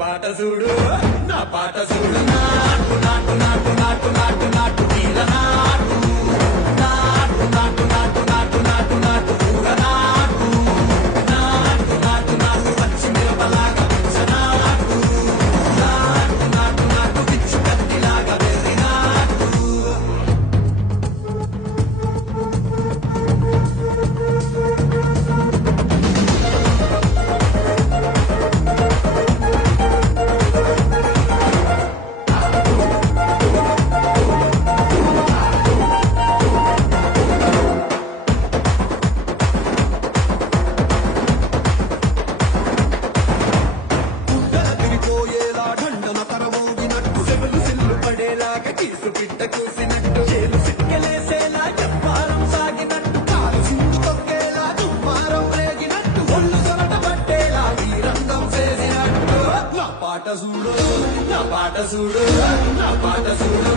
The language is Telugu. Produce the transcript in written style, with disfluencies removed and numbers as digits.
పాట చూడు నా పాట చూడు నాటు నాటు నాటు నాటు నాటు నాటు నీల నాటు నాటు నాటు నాటు నాటు నాటు నాటు ఊర నాటు నాటు నాటు నాటు పచ్చి మిరపలాగా పిచ్చ నాటు నాటు నాటు నాటు పిచ్చు కత్తిలాగా వెర్రి నాటు తిరిపోయేలా ఢండన తరమోగినట్టు సెవెలు సిల్లు పడేలాగా కీసు పిట్ట కూసినట్టు చేలు సిక్కలేసేలా చెప్పారం సాగినట్టు కాలు సింగు తొక్కేలా దుమ్మారం రేగినట్టు ఒళ్ళు సొరట పట్టేలా ఈ రంగం చేసినట్టు నా పాట చూడు నా పాట చూడు నా పాట చూడు